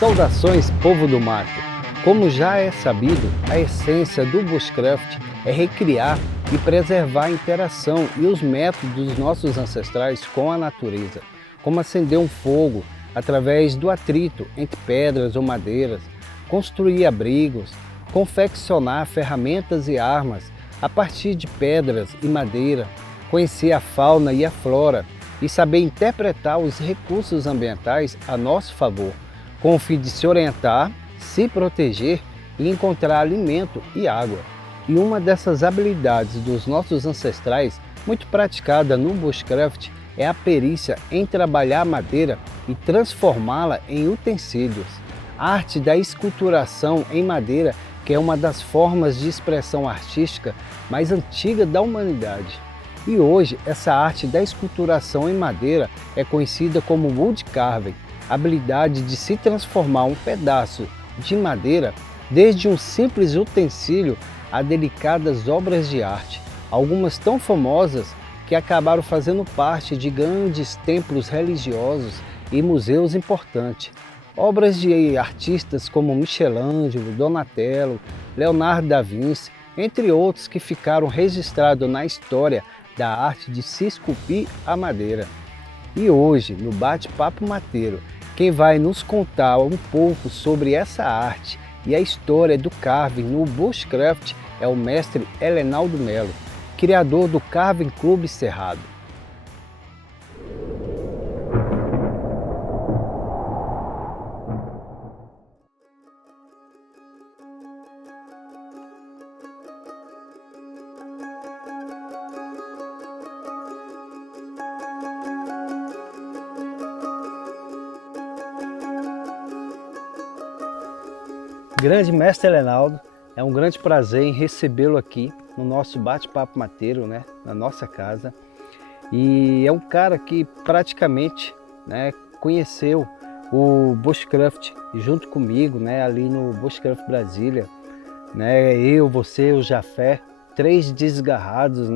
Saudações, povo do mato! Como já é sabido, a essência do bushcraft é recriar e preservar a interação e os métodos dos nossos ancestrais com a natureza, como acender um fogo através do atrito entre pedras ou madeiras, construir abrigos, confeccionar ferramentas e armas a partir de pedras e madeira, conhecer a fauna e a flora e saber interpretar os recursos ambientais a nosso favor, com o fim de se orientar, se proteger e encontrar alimento e água. E uma dessas habilidades dos nossos ancestrais, muito praticada no bushcraft, é a perícia em trabalhar a madeira e transformá-la em utensílios. A arte da esculturação em madeira, que é uma das formas de expressão artística mais antiga da humanidade. E hoje, essa arte da esculturação em madeira é conhecida como wood carving, a habilidade de se transformar um pedaço de madeira, desde um simples utensílio a delicadas obras de arte, algumas tão famosas que acabaram fazendo parte de grandes templos religiosos e museus importantes. Obras de artistas como Michelangelo, Donatello, Leonardo da Vinci, entre outros que ficaram registrados na história da arte de se esculpir a madeira. E hoje, no Bate-Papo Mateiro, quem vai nos contar um pouco sobre essa arte e a história do carving no bushcraft é o mestre Helenaldo Melo, criador do Carving Clube Cerrado. Grande mestre Helenaldo, é um grande prazer em recebê-lo aqui no nosso Bate-Papo Mateiro, na nossa casa. E é um cara que praticamente conheceu o bushcraft junto comigo, ali no Bushcraft Brasília. Eu, você, o Jafé, 3 desgarrados,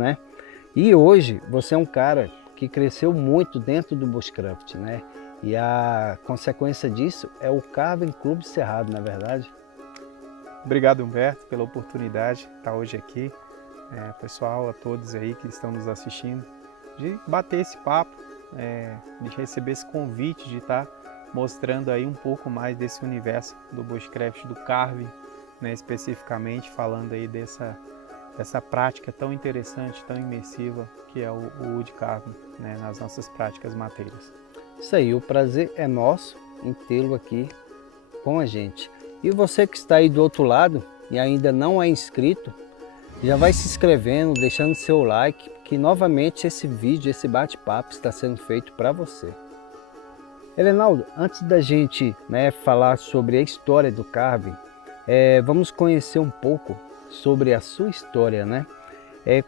E hoje você é um cara que cresceu muito dentro do bushcraft, E a consequência disso é o Carving Clube Cerrado, não é verdade? Obrigado, Humberto, pela oportunidade de estar hoje aqui. Pessoal, a todos aí que estão nos assistindo, de bater esse papo, de receber esse convite de estar mostrando aí um pouco mais desse universo do bushcraft, do carving, especificamente falando aí dessa prática tão interessante, tão imersiva que é o wood carving, nas nossas práticas mateiras. Isso aí, o prazer é nosso em tê-lo aqui com a gente. E você que está aí do outro lado e ainda não é inscrito, já vai se inscrevendo, deixando seu like, que novamente esse vídeo, esse bate-papo está sendo feito para você. Helenaldo, antes da gente falar sobre a história do carving, vamos conhecer um pouco sobre a sua história,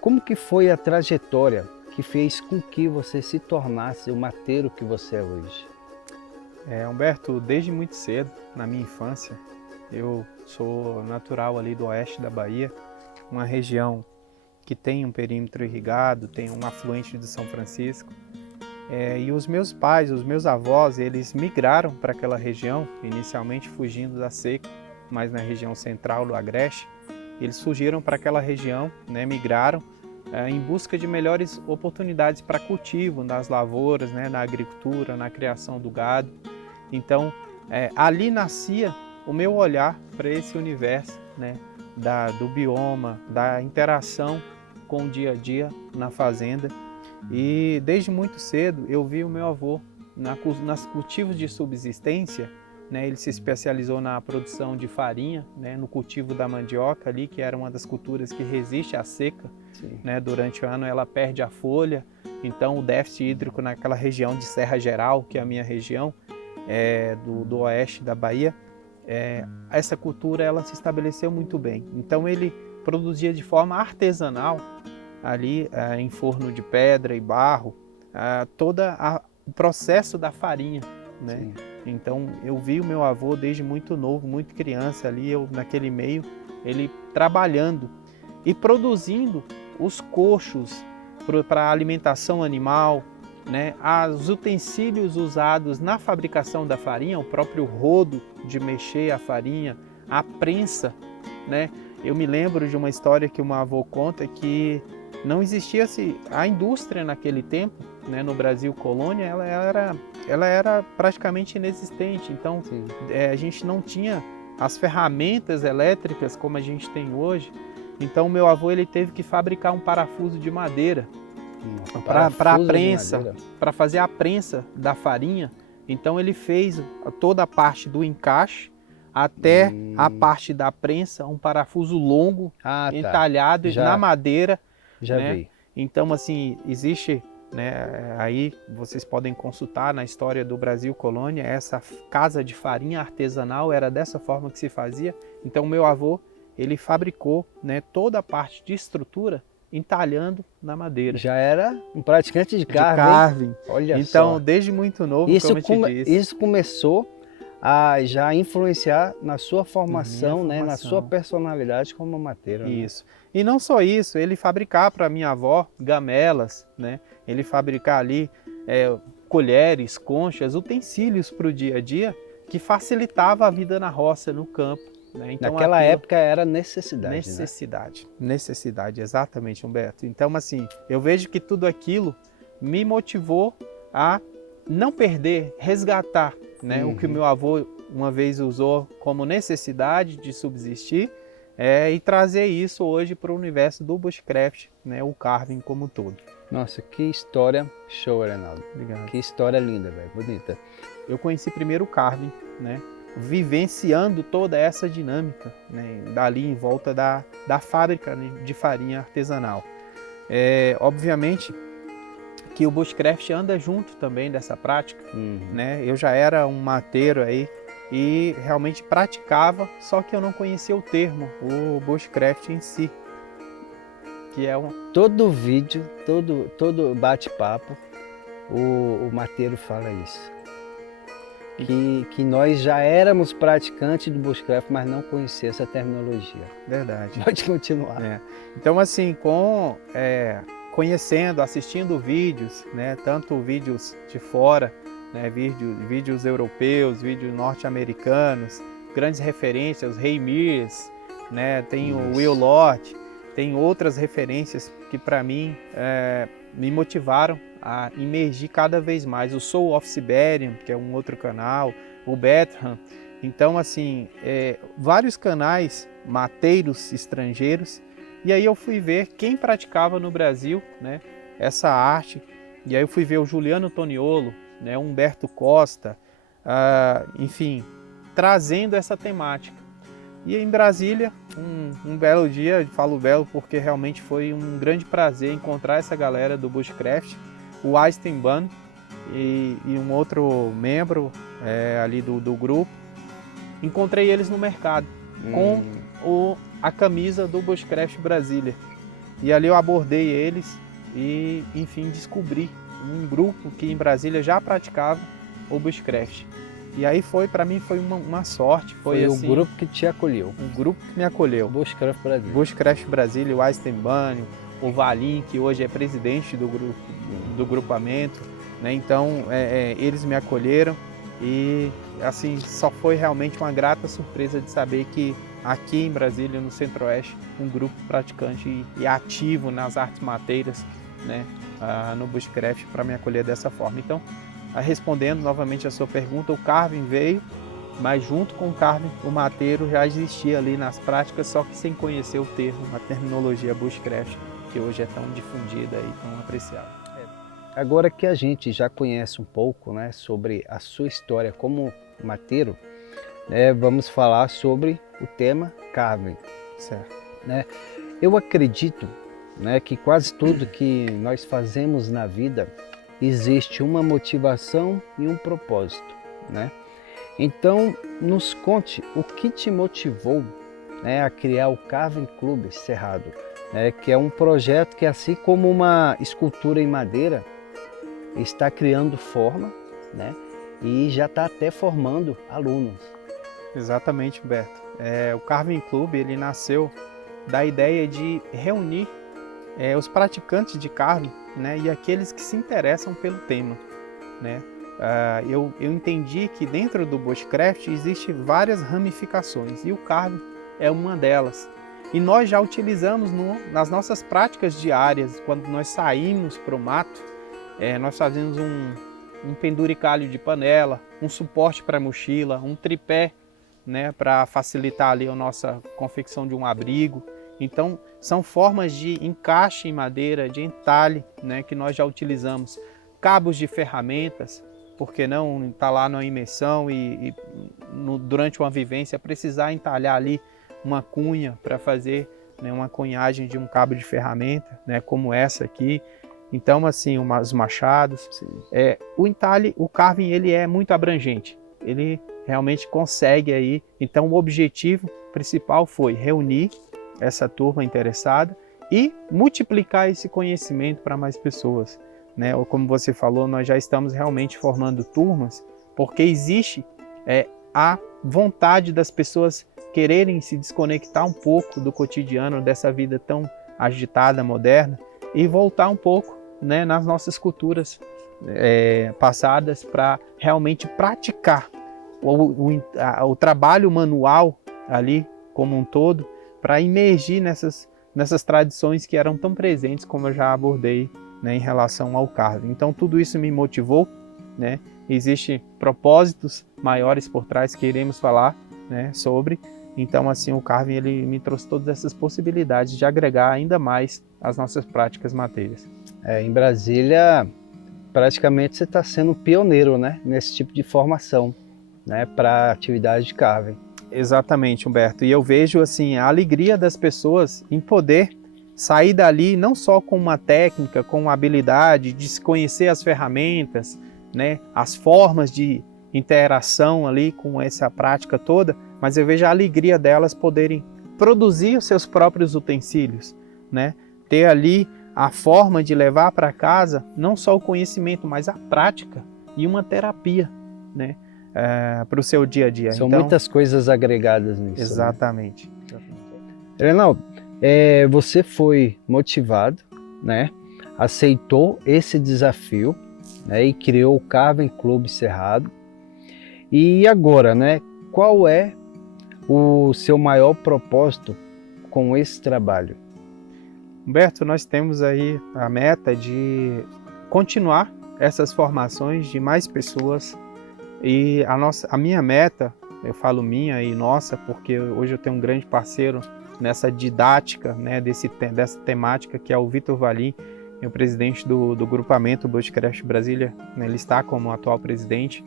como que foi a trajetória que fez com que você se tornasse o mateiro que você é hoje? Humberto, desde muito cedo, na minha infância, eu sou natural ali do oeste da Bahia, uma região que tem um perímetro irrigado, tem um afluente do São Francisco. E os meus pais, os meus avós, eles migraram para aquela região, inicialmente fugindo da seca, mas na região central do Agreste. Eles fugiram para aquela região, migraram em busca de melhores oportunidades para cultivo nas lavouras, na agricultura, na criação do gado. Então, ali nascia o meu olhar para esse universo, do bioma, da interação com o dia a dia na fazenda. E desde muito cedo eu vi o meu avô nas cultivos de subsistência, ele se especializou na produção de farinha, no cultivo da mandioca ali, que era uma das culturas que resiste à seca. Durante o ano ela perde a folha, então o déficit hídrico naquela região de Serra Geral, que é a minha região, do oeste da Bahia, essa cultura ela se estabeleceu muito bem. Então ele produzia de forma artesanal, ali em forno de pedra e barro, todo o processo da farinha. Então eu vi o meu avô desde muito novo, muito criança ali, eu naquele meio, ele trabalhando e produzindo os coxos para alimentação animal, né, os utensílios usados na fabricação da farinha, o próprio rodo de mexer a farinha, a prensa, né? Eu me lembro de uma história que o meu avô conta que não existia a indústria naquele tempo, né, no Brasil colônia, ela era praticamente inexistente. Então, a gente não tinha as ferramentas elétricas como a gente tem hoje. Então, meu avô ele teve que fabricar um parafuso de madeira para a prensa, para fazer a prensa da farinha. Então, ele fez toda a parte do encaixe até a parte da prensa, um parafuso longo, entalhado na madeira. Já né? vi. Então, assim, existe, né, aí vocês podem consultar na história do Brasil colônia, essa casa de farinha artesanal era dessa forma que se fazia. Então, meu avô, ele fabricou, né, toda a parte de estrutura entalhando na madeira. Já era um praticante de carving. carving. Olha então, só. desde muito novo, como eu te disse. Isso começou a já influenciar na sua formação, né, na sua personalidade como mateiro. Isso. Né? E não só isso, ele fabricar para minha avó gamelas, né? Ele fabricar ali colheres, conchas, utensílios para o dia a dia que facilitava a vida na roça, no campo. Né? Então, naquela época era necessidade. Necessidade, exatamente, Humberto. Então, assim, eu vejo que tudo aquilo me motivou a não perder, resgatar, né? O que o meu avô uma vez usou como necessidade de subsistir e trazer isso hoje para o universo do bushcraft, né? O carving como um todo. Nossa, que história show, Reinaldo. Obrigado. Que história linda, velho, bonita. Eu conheci primeiro o carving, né? Vivenciando toda essa dinâmica, né? Dali em volta da fábrica, né? De farinha artesanal. Obviamente que o bushcraft anda junto também dessa prática, né? Eu já era um mateiro aí e realmente praticava, só que eu não conhecia o termo, o bushcraft em si, que é todo vídeo, todo bate-papo, o mateiro fala isso. Que nós já éramos praticantes do bushcraft, mas não conhecia essa terminologia. Verdade. Pode continuar. Então, assim, conhecendo, assistindo vídeos, né, tanto vídeos de fora, né, vídeos europeus, vídeos norte-americanos, grandes referências, os Ray Mears, né, tem o Will Lord, tem outras referências que para mim me motivaram a imergir cada vez mais. O Soul of Siberian, que é um outro canal, o Bertrand. Então, assim, vários canais mateiros estrangeiros. E aí eu fui ver quem praticava no Brasil, né, essa arte. E aí eu fui ver o Juliano Toniolo, né, Humberto Costa, enfim, trazendo essa temática. E em Brasília, um belo dia, falo belo porque realmente foi um grande prazer encontrar essa galera do bushcraft, o Eisenbahn e um outro membro ali do grupo. Encontrei eles no mercado com a camisa do Bushcraft Brasília. E ali eu abordei eles e, enfim, descobri um grupo que em Brasília já praticava o Bushcraft. E aí para mim foi uma sorte. Foi assim, o grupo que te acolheu. Um grupo que me acolheu. Bushcraft Brasília. Bushcraft Brasília, o Eisenbahn, o Valim, que hoje é presidente do grupamento. Né? Então, eles me acolheram e, assim, só foi realmente uma grata surpresa de saber que aqui em Brasília, no Centro-Oeste, um grupo praticante e ativo nas artes mateiras, né, no bushcraft, para me acolher dessa forma. Então, respondendo novamente a sua pergunta, o carving veio, mas junto com o carving, o mateiro já existia ali nas práticas, só que sem conhecer o termo, a terminologia bushcraft, que hoje é tão difundida e tão apreciada. Agora que a gente já conhece um pouco, né, sobre a sua história como mateiro, vamos falar sobre o tema carving. Certo. Né? Eu acredito, né, que quase tudo que nós fazemos na vida existe uma motivação e um propósito. Né? Então, nos conte o que te motivou, né, a criar o Carving Club Cerrado, né, que é um projeto que, assim como uma escultura em madeira, está criando forma, né, e já está até formando alunos. Exatamente, Humberto. O Carving Club ele nasceu da ideia de reunir os praticantes de carving, né, e aqueles que se interessam pelo tema, né. Eu entendi que dentro do bushcraft existe várias ramificações e o carving é uma delas. E nós já utilizamos nas nossas práticas diárias, quando nós saímos para o mato, nós fazemos um penduricalho de panela, um suporte para mochila, um tripé, né, para facilitar ali a nossa confecção de um abrigo. Então, são formas de encaixe em madeira, de entalhe, né, que nós já utilizamos. Cabos de ferramentas, porque não estar lá na imersão durante uma vivência precisar entalhar ali uma cunha para fazer, né, uma cunhagem de um cabo de ferramenta, né, como essa aqui. Então, assim, os machados. O entalhe, o carving, ele é muito abrangente. Ele realmente consegue aí. Então, o objetivo principal foi reunir essa turma interessada e multiplicar esse conhecimento para mais pessoas, né? Ou como você falou, nós já estamos realmente formando turmas, porque existe a vontade das pessoas quererem se desconectar um pouco do cotidiano, dessa vida tão agitada, moderna, e voltar um pouco, né, nas nossas culturas passadas, para realmente praticar o trabalho manual ali como um todo, para imergir nessas tradições que eram tão presentes, como eu já abordei, né, em relação ao carving. Então tudo isso me motivou, né? Existem propósitos maiores por trás que iremos falar, né, sobre. Então, assim, o carving, ele me trouxe todas essas possibilidades de agregar ainda mais as nossas práticas mateiras. Em Brasília, praticamente você está sendo pioneiro, né, nesse tipo de formação, né, para atividade de carving. Exatamente, Humberto. E eu vejo, assim, a alegria das pessoas em poder sair dali não só com uma técnica, com uma habilidade de se conhecer as ferramentas, né, as formas de interação ali com essa prática toda, mas eu vejo a alegria delas poderem produzir os seus próprios utensílios, né, ter ali a forma de levar para casa não só o conhecimento, mas a prática e uma terapia, né, para o seu dia a dia. São então, muitas coisas agregadas nisso. Exatamente. Né? Reinaldo, você foi motivado, né, aceitou esse desafio, né, e criou o Carving Clube Cerrado. E agora, né, qual é o seu maior propósito com esse trabalho? Humberto, nós temos aí a meta de continuar essas formações de mais pessoas, e a minha meta, eu falo minha e nossa, porque hoje eu tenho um grande parceiro nessa didática, né, dessa temática, que é o Vitor Valim, é o presidente do grupamento Bushcraft Brasília, né, ele está como atual presidente,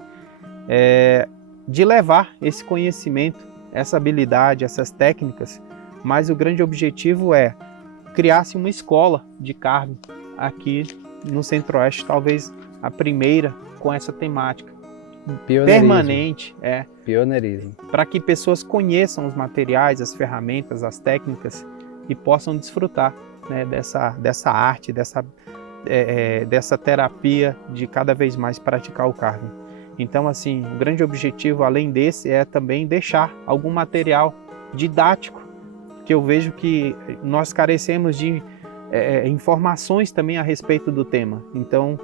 de levar esse conhecimento, essa habilidade, essas técnicas, mas o grande objetivo é criar-se uma escola de carving aqui no Centro-Oeste, talvez a primeira com essa temática. Permanente, pioneirismo, para que pessoas conheçam os materiais, as ferramentas, as técnicas e possam desfrutar, né, dessa arte, dessa terapia de cada vez mais praticar o carving. Então, assim, o grande objetivo, além desse, é também deixar algum material didático, que eu vejo que nós carecemos de informações também a respeito do tema. Então,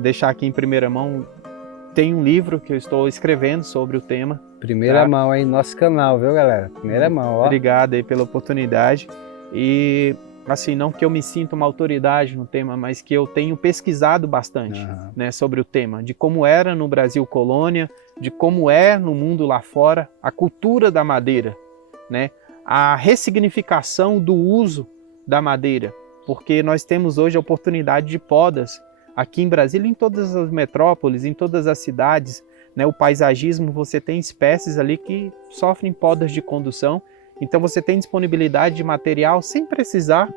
deixar aqui em primeira mão, tem um livro que eu estou escrevendo sobre o tema. Primeira mão aí no nosso canal, viu, galera? Primeira mão, ó. Obrigado aí pela oportunidade. E, assim, não que eu me sinta uma autoridade no tema, mas que eu tenho pesquisado bastante, né, sobre o tema, de como era no Brasil colônia, de como é no mundo lá fora, a cultura da madeira, né, a ressignificação do uso da madeira, porque nós temos hoje a oportunidade de podas aqui em Brasília, em todas as metrópoles, em todas as cidades, né, o paisagismo, você tem espécies ali que sofrem podas de condução, então você tem disponibilidade de material sem precisar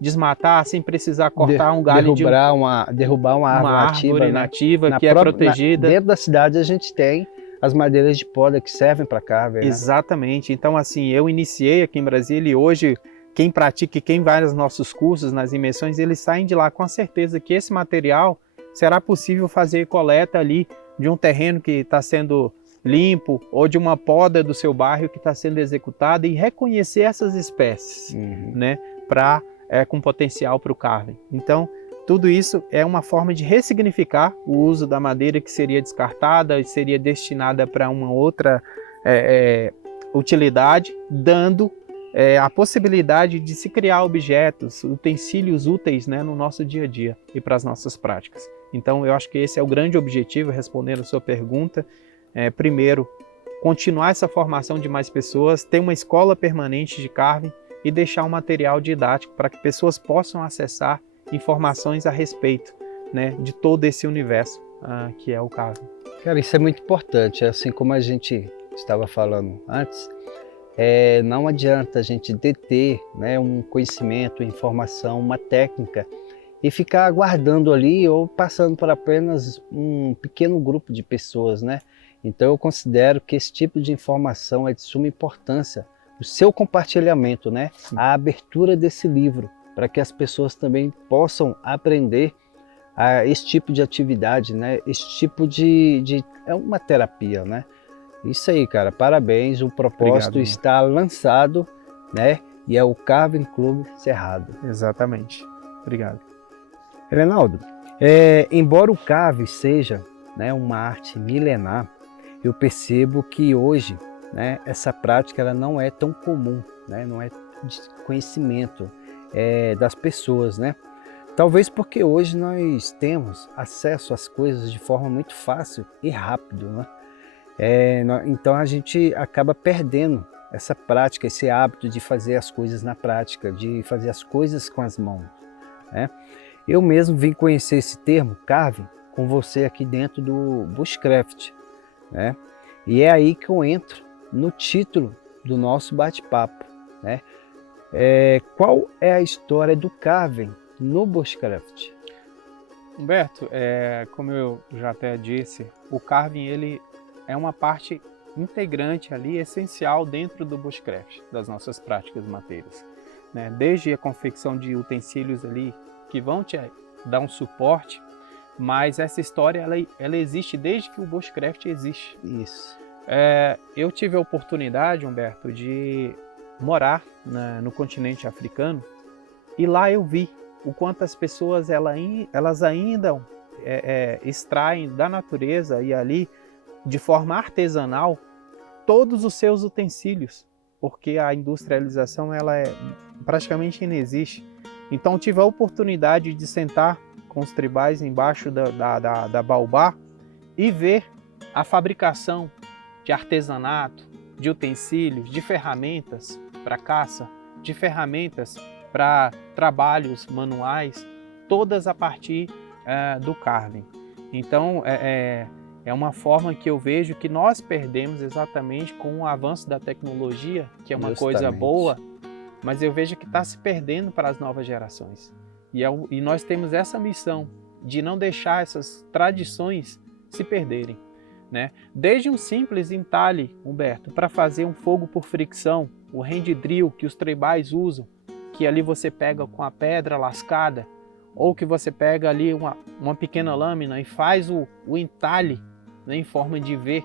desmatar, sem precisar cortar um galho derrubar uma árvore nativa, né, que é protegida. Dentro da cidade a gente tem as madeiras de poda que servem para carving, né? Exatamente, então assim, eu iniciei aqui em Brasília e hoje quem pratica e quem vai nos nossos cursos, nas imersões, eles saem de lá com a certeza que esse material será possível fazer coleta ali de um terreno que está sendo limpo ou de uma poda do seu bairro que está sendo executada e reconhecer essas espécies, né, para com potencial para o carving. Então, tudo isso é uma forma de ressignificar o uso da madeira que seria descartada e seria destinada para uma outra utilidade, dando a possibilidade de se criar objetos, utensílios úteis, né, no nosso dia a dia e para as nossas práticas. Então, eu acho que esse é o grande objetivo, respondendo a sua pergunta. Primeiro, continuar essa formação de mais pessoas, ter uma escola permanente de carving e deixar um material didático para que pessoas possam acessar informações a respeito, né, de todo esse universo que é o carving. Cara, isso é muito importante, assim como a gente estava falando antes, não adianta a gente deter, né, um conhecimento, informação, uma técnica e ficar aguardando ali ou passando por apenas um pequeno grupo de pessoas, né? Então eu considero que esse tipo de informação é de suma importância, o seu compartilhamento, né? A abertura desse livro, para que as pessoas também possam aprender a esse tipo de atividade, né? Esse tipo é uma terapia, né? Isso aí, cara, parabéns, o propósito está lançado, né? E é o Carving Club Cerrado. Exatamente. Obrigado. Reinaldo, embora o carving seja, né, uma arte milenar, eu percebo que hoje, né, essa prática ela não é tão comum, né, não é de conhecimento das pessoas, né? Talvez porque hoje nós temos acesso às coisas de forma muito fácil e rápido, né? Então a gente acaba perdendo essa prática, esse hábito de fazer as coisas na prática, de fazer as coisas com as mãos, né? Eu mesmo vim conhecer esse termo, carving, com você aqui dentro do Bushcraft, né? E é aí que eu entro no título do nosso bate-papo, né? Qual é a história do carving no Bushcraft? Humberto, como eu já até disse, o carving ele é uma parte integrante ali, essencial dentro do Bushcraft, das nossas práticas mateiras, né? Desde a confecção de utensílios ali que vão te dar um suporte, mas essa história ela existe desde que o Bushcraft existe. Isso. Eu tive a oportunidade, Humberto, de morar no continente africano e lá eu vi o quanto as pessoas elas ainda extraem da natureza e ali de forma artesanal todos os seus utensílios, porque a industrialização ela praticamente inexiste. Então tive a oportunidade de sentar com os tribais embaixo da baobá e ver a fabricação de artesanato, de utensílios, de ferramentas para caça, de ferramentas para trabalhos manuais, todas a partir do carving. Então é uma forma que eu vejo que nós perdemos exatamente com o avanço da tecnologia, que é uma coisa boa, mas eu vejo que está se perdendo para as novas gerações. E nós temos essa missão de não deixar essas tradições se perderem, né? Desde um simples entalhe, Humberto, para fazer um fogo por fricção, o hand drill que os tribais usam, que ali você pega com a pedra lascada, ou que você pega ali uma pequena lâmina e faz o entalhe, né, em forma de V,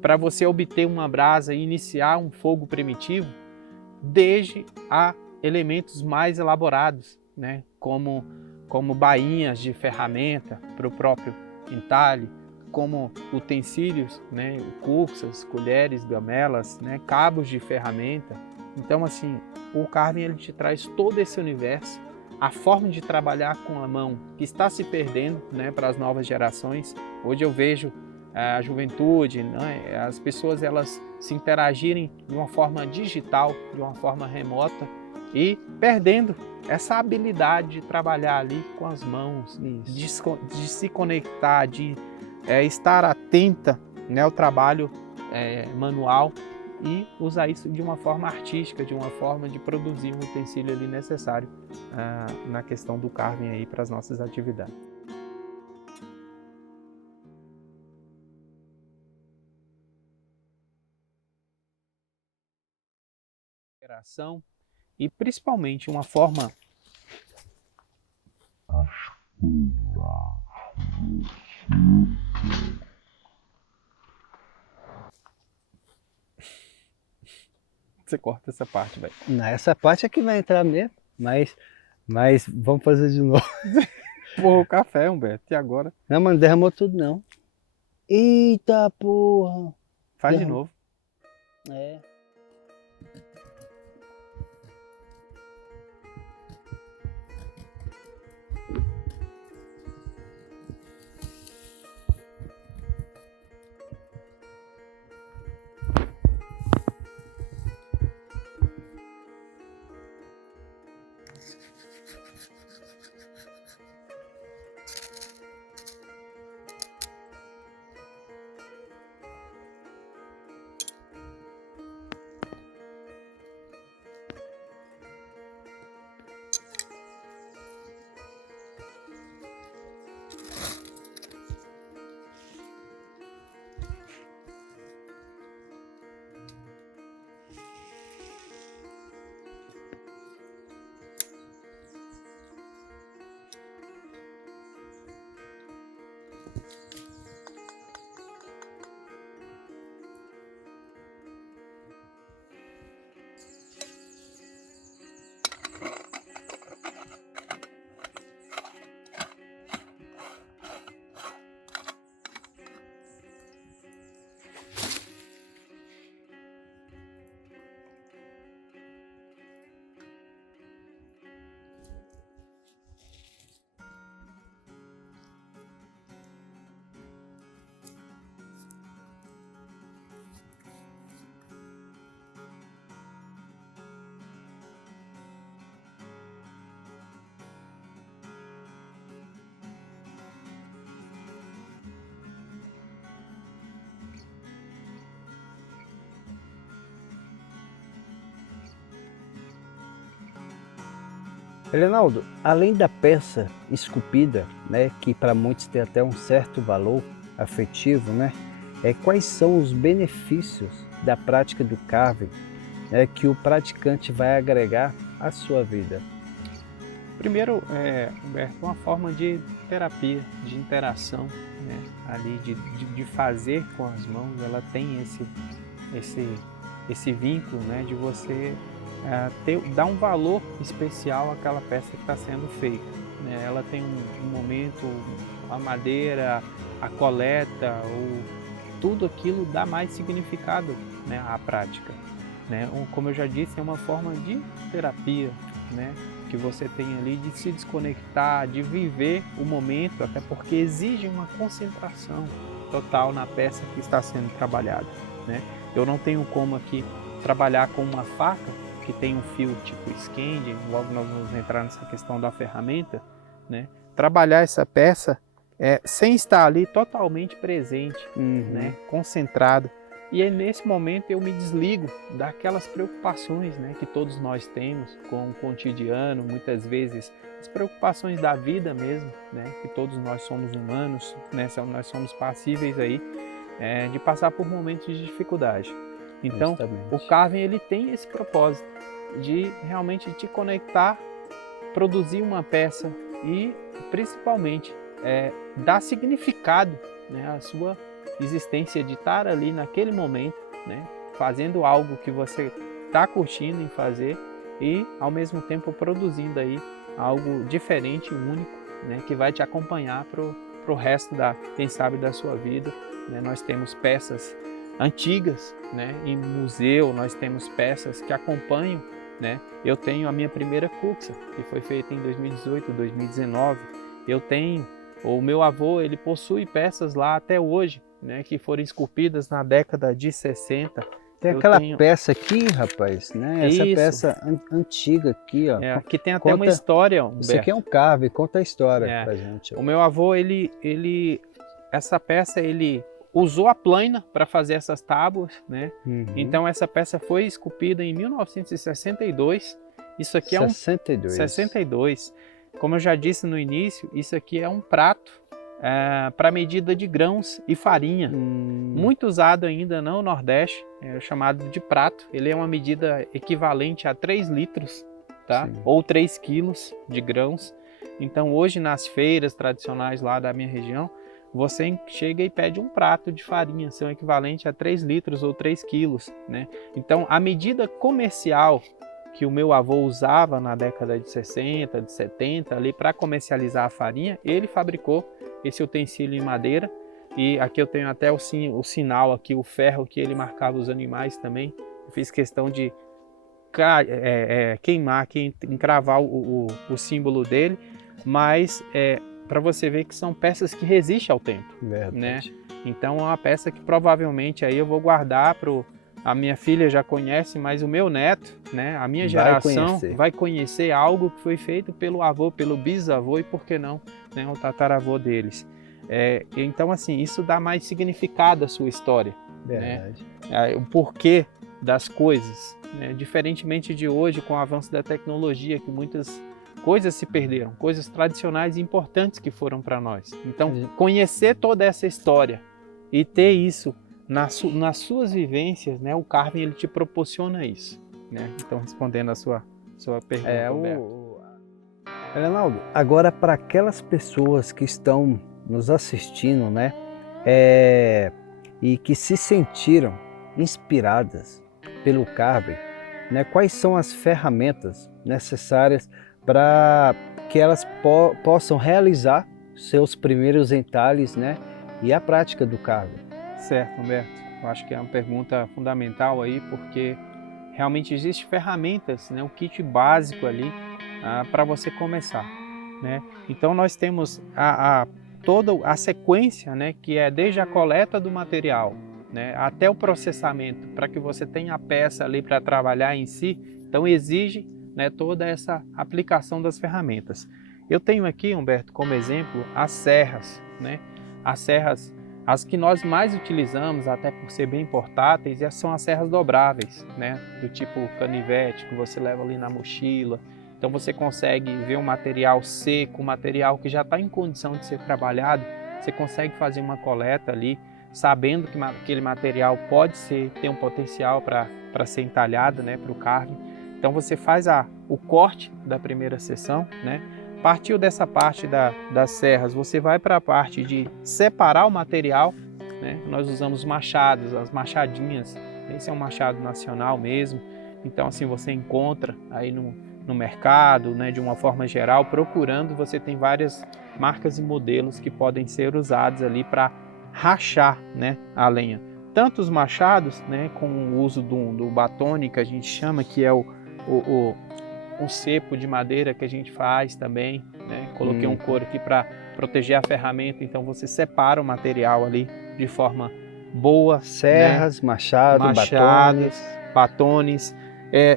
para você obter uma brasa e iniciar um fogo primitivo, desde a elementos mais elaborados, né, como bainhas de ferramenta para o próprio entalhe, como utensílios, né, cursas, colheres, gamelas, né, cabos de ferramenta. Então, assim, o carving ele te traz todo esse universo, a forma de trabalhar com a mão que está se perdendo, né, para as novas gerações. Hoje eu vejo a juventude, né, as pessoas elas se interagirem de uma forma digital, de uma forma remota e perdendo essa habilidade de trabalhar ali com as mãos, de se conectar, de estar atenta, né, ao trabalho manual e usar isso de uma forma artística, de uma forma de produzir um utensílio ali necessário na questão do carving aí para as nossas atividades. E principalmente uma forma você corta essa parte, velho. Essa parte é que vai entrar mesmo, mas Mas vamos fazer de novo. Porra, o café, Humberto. E agora? Não, mano, derramou tudo não. Eita porra. Faz de Derram- novo. É. Elenaldo, além da peça esculpida, né, que para muitos tem até um certo valor afetivo, né, quais são os benefícios da prática do carving, né, que o praticante vai agregar à sua vida? Primeiro, Humberto, uma forma de terapia, de interação, né? Ali de fazer com as mãos, ela tem esse vínculo, né? De você dar um valor especial àquela peça que está sendo feita, né? Ela tem um momento, a madeira, a coleta, tudo aquilo dá mais significado, né, à prática, né? Como eu já disse, é uma forma de terapia, né, que você tem ali de se desconectar, de viver o momento, até porque exige uma concentração total na peça que está sendo trabalhada, né? Eu não tenho como aqui trabalhar com uma faca que tem um fio tipo Scandi, logo nós vamos entrar nessa questão da ferramenta, né? Trabalhar essa peça sem estar ali totalmente presente, né? Concentrado. E é nesse momento eu me desligo daquelas preocupações, né, que todos nós temos com o cotidiano, muitas vezes as preocupações da vida mesmo, né, que todos nós somos humanos, né, nós somos passíveis aí de passar por momentos de dificuldade. Então, Justamente. o carving ele tem esse propósito de realmente te conectar, produzir uma peça e principalmente dar significado, né, à sua existência, de estar ali naquele momento, né, fazendo algo que você está curtindo em fazer e ao mesmo tempo produzindo aí algo diferente, único, né, que vai te acompanhar pro resto quem sabe, da sua vida, né? Nós temos peças antigas, né, em museu, nós temos peças que acompanham, né? Eu tenho a minha primeira cuxa, que foi feita em 2018, 2019. Eu tenho, o meu avô, ele possui peças lá até hoje, né, que foram esculpidas na década de 60. Tem aquela peça aqui, rapaz, né? Essa Isso. peça antiga aqui, ó. Aqui tem até uma história, Humberto. Isso aqui é um carve, conta a história pra gente. O meu avô, essa peça, ele usou a plaina para fazer essas tábuas, né? Então essa peça foi esculpida em 1962. Isso aqui é 62. Como eu já disse no início, isso aqui é um prato para medida de grãos e farinha, muito usado ainda no Nordeste, chamado de prato. Ele é uma medida equivalente a 3 litros, tá? Sim. Ou 3 quilos de grãos. Então hoje nas feiras tradicionais lá da minha região, você chega e pede um prato de farinha, são equivalente a 3 litros ou 3 quilos, né? Então a medida comercial que o meu avô usava na década de 60, de 70, ali para comercializar a farinha, ele fabricou esse utensílio em madeira. E aqui eu tenho até o sinal aqui, o ferro que ele marcava os animais também. Eu fiz questão de queimar aqui, encravar o símbolo dele, mas para você ver que são peças que resistem ao tempo, né? Então é uma peça que provavelmente aí eu vou guardar a minha filha já conhece, mas o meu neto, né, a minha geração vai conhecer algo que foi feito pelo avô, pelo bisavô e por que não, né, o tataravô deles. Então assim, isso dá mais significado à sua história, né? O porquê das coisas, né? Diferentemente de hoje, com o avanço da tecnologia, que muitas coisas se perderam, coisas tradicionais e importantes que foram para nós. Então, conhecer toda essa história e ter isso nas suas vivências, né? O carving ele te proporciona isso, né? Então, respondendo a sua pergunta, Humberto. Reinaldo, agora para aquelas pessoas que estão nos assistindo, né? E que se sentiram inspiradas pelo carving, né? Quais são as ferramentas necessárias para que elas possam realizar seus primeiros entalhes, né? E a prática do carving? Certo, Humberto. Eu acho que é uma pergunta fundamental aí, porque realmente existem ferramentas, né? O kit básico ali para você começar, né? Então nós temos toda a sequência, né? Que é desde a coleta do material, né, até o processamento, para que você tenha a peça ali para trabalhar em si. Então exige, né, toda essa aplicação das ferramentas. Eu tenho aqui, Humberto, como exemplo, as serras, né? As serras, as que nós mais utilizamos, até por ser bem portáteis, são as serras dobráveis, né? Do tipo canivete, que você leva ali na mochila. Então você consegue ver um material seco, um material que já está em condição de ser trabalhado, você consegue fazer uma coleta ali, sabendo que aquele material pode ter um potencial para ser entalhado, né, para o carving. Então você faz o corte da primeira seção, né? Partiu dessa parte das serras, você vai para a parte de separar o material, né? Nós usamos machados, as machadinhas. Esse é um machado nacional mesmo. Então assim você encontra aí no mercado, né, de uma forma geral, procurando, você tem várias marcas e modelos que podem ser usados ali para rachar, né, a lenha. Tanto os machados, né, com o uso do batone, que a gente chama, que é um cepo de madeira que a gente faz também, né? Coloquei um couro aqui para proteger a ferramenta, então você separa o material ali de forma boa. Serras, né? machados, batones.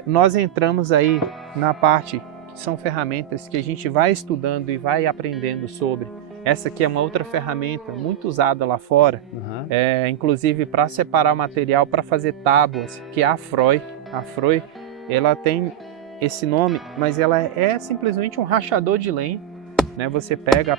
Nós entramos aí na parte que são ferramentas que a gente vai estudando e vai aprendendo sobre. Essa aqui é uma outra ferramenta muito usada lá fora, inclusive para separar o material, para fazer tábuas, que é a Froy. A Froy, ela tem esse nome, mas ela é simplesmente um rachador de lenha, né? Você pega,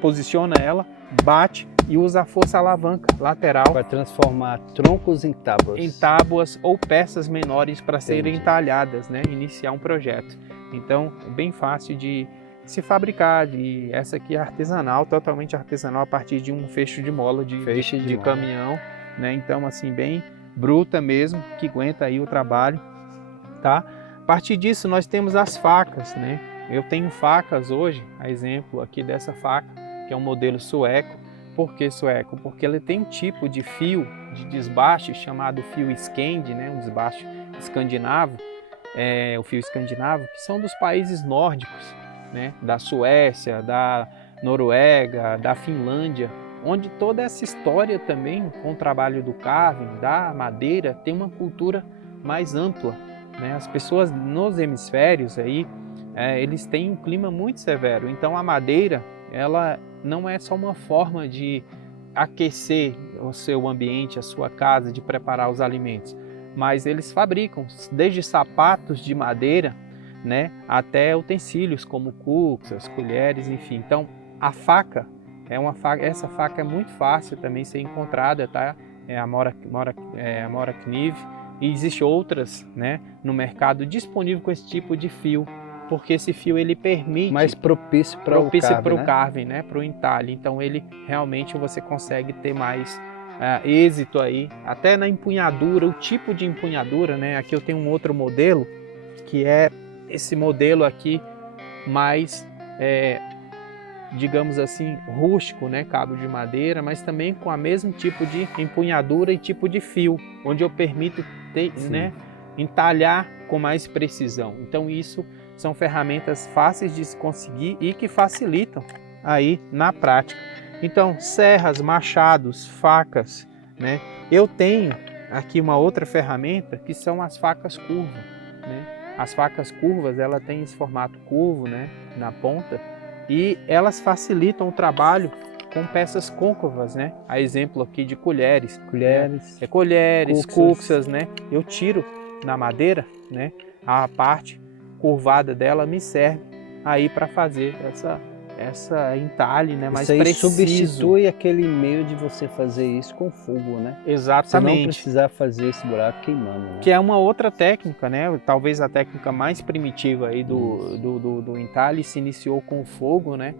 posiciona ela, bate e usa a força alavanca lateral para transformar troncos em tábuas. Em tábuas ou peças menores para serem entalhadas, né? Iniciar um projeto. Então, é bem fácil de se fabricar. Essa aqui é artesanal, totalmente artesanal, a partir de um fecho de mola de caminhão, né? Então, assim, bem bruta mesmo, que aguenta aí o trabalho, tá? A partir disso, nós temos as facas, né? Eu tenho facas hoje, a exemplo aqui dessa faca, que é um modelo sueco. Por que sueco? Porque ele tem um tipo de fio de desbaste chamado fio Skand, né? Um desbaste escandinavo, o fio escandinavo, que são dos países nórdicos, né? Da Suécia, da Noruega, da Finlândia, onde toda essa história também, com o trabalho do carving, da madeira, tem uma cultura mais ampla, né? As pessoas nos hemisférios aí, eles têm um clima muito severo, então a madeira, ela não é só uma forma de aquecer o seu ambiente, a sua casa, de preparar os alimentos, mas eles fabricam desde sapatos de madeira, né, até utensílios como cucas, colheres, enfim. Então a faca essa faca é muito fácil também ser encontrada, tá? É a Mora Kniv, e existe outras, né, no mercado disponível com esse tipo de fio, porque esse fio ele permite mais propício para o carving, né, para o entalhe. Então ele realmente você consegue ter mais êxito aí, até na empunhadura, o tipo de empunhadura, né? Aqui eu tenho um outro modelo que é esse modelo aqui mais, digamos assim, rústico, né? Cabo de madeira, mas também com o mesmo tipo de empunhadura e tipo de fio, onde eu permito né, entalhar com mais precisão. Então isso são ferramentas fáceis de se conseguir e que facilitam aí na prática. Então, serras, machados, facas, né? Eu tenho aqui uma outra ferramenta que são as facas curvas, né? As facas curvas, ela tem esse formato curvo, né, na ponta, e elas facilitam o trabalho com peças côncavas, né? A exemplo aqui de colheres. Colheres, cuxas, né? Eu tiro na madeira, né? A parte curvada dela me serve aí para fazer essa entalhe, né, mais preciso. Substitui aquele meio de você fazer isso com fogo, né? Exatamente. Você não precisar fazer esse buraco queimando, né? Que é uma outra técnica, né? Talvez a técnica mais primitiva aí do entalhe se iniciou com o fogo, né?